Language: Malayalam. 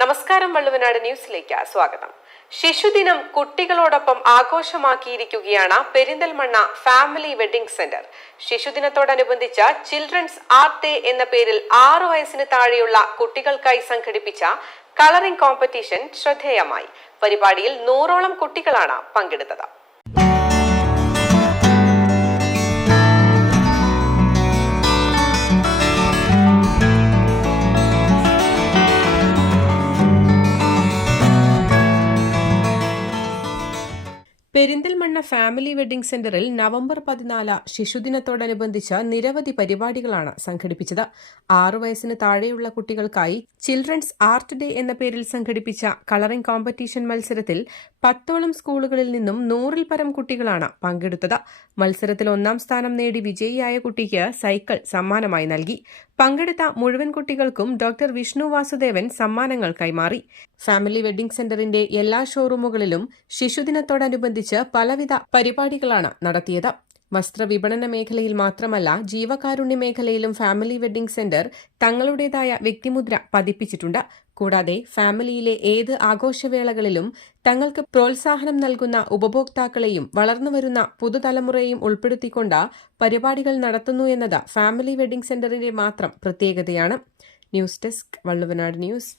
നമസ്കാരം, വള്ളുവനാട് ന്യൂസിലേക്ക് സ്വാഗതം. ശിശുദിനം കുട്ടികളോടൊപ്പം ആഘോഷമാക്കിയിരിക്കുകയാണ് പെരിന്തൽമണ്ണ ഫാമിലി വെഡിംഗ് സെന്റർ. ശിശുദിനത്തോടനുബന്ധിച്ച് ചിൽഡ്രൻസ് ആർട്ട് ഡേ എന്ന പേരിൽ 6 വയസ്സിന് താഴെയുള്ള കുട്ടികൾക്കായി സംഘടിപ്പിച്ച കളറിംഗ് കോമ്പറ്റീഷൻ ശ്രദ്ധേയമായി. പരിപാടിയിൽ 100ഓളം കുട്ടികളാണ് പങ്കെടുത്തത്. പെരിന്തൽമണ്ണ ഫാമിലി വെഡിംഗ് സെന്ററിൽ നവംബർ 14 ശിശുദിനത്തോടനുബന്ധിച്ച് നിരവധി പരിപാടികളാണ് സംഘടിപ്പിച്ചത്. 6 വയസ്സിന് താഴെയുള്ള കുട്ടികൾക്കായി ചിൽഡ്രൻസ് ആർട്ട് ഡേ എന്ന പേരിൽ സംഘടിപ്പിച്ച കളറിംഗ് കോമ്പറ്റീഷൻ മത്സരത്തിൽ 10ഓളം സ്കൂളുകളിൽ നിന്നും 100ൽ പരം കുട്ടികളാണ് പങ്കെടുത്തത്. മത്സരത്തിൽ 1ാം സ്ഥാനം നേടി വിജയിയായ കുട്ടിക്ക് സൈക്കിൾ സമ്മാനമായി നൽകി. പങ്കെടുത്ത മുഴുവൻ കുട്ടികൾക്കും ഡോക്ടർ വിഷ്ണു വാസുദേവൻ സമ്മാനങ്ങൾ കൈമാറി. ഫാമിലി വെഡിംഗ് സെന്ററിന്റെ എല്ലാ ഷോറൂമുകളിലും ശിശുദിനത്തോടനുബന്ധിച്ച് പലവിധ പരിപാടികളാണ് നടത്തിയത്. വസ്ത്രവിപണന മേഖലയിൽ മാത്രമല്ല, ജീവകാരുണ്യ മേഖലയിലും ഫാമിലി വെഡിംഗ് സെന്റർ തങ്ങളുടേതായ വ്യക്തിമുദ്ര പതിപ്പിച്ചിട്ടുണ്ട്. കൂടാതെ ഫാമിലിയിലെ ഏത് ആഘോഷവേളകളിലും തങ്ങൾക്ക് പ്രോത്സാഹനം നൽകുന്ന ഉപഭോക്താക്കളെയും വളർന്നുവരുന്ന പുതുതലമുറയെയും ഉൾപ്പെടുത്തിക്കൊണ്ട് പരിപാടികൾ നടത്തുന്നു എന്നത് ഫാമിലി വെഡിംഗ് സെന്ററിന്റെ മാത്രം പ്രത്യേകതയാണ്. News desk, Valluvanad news.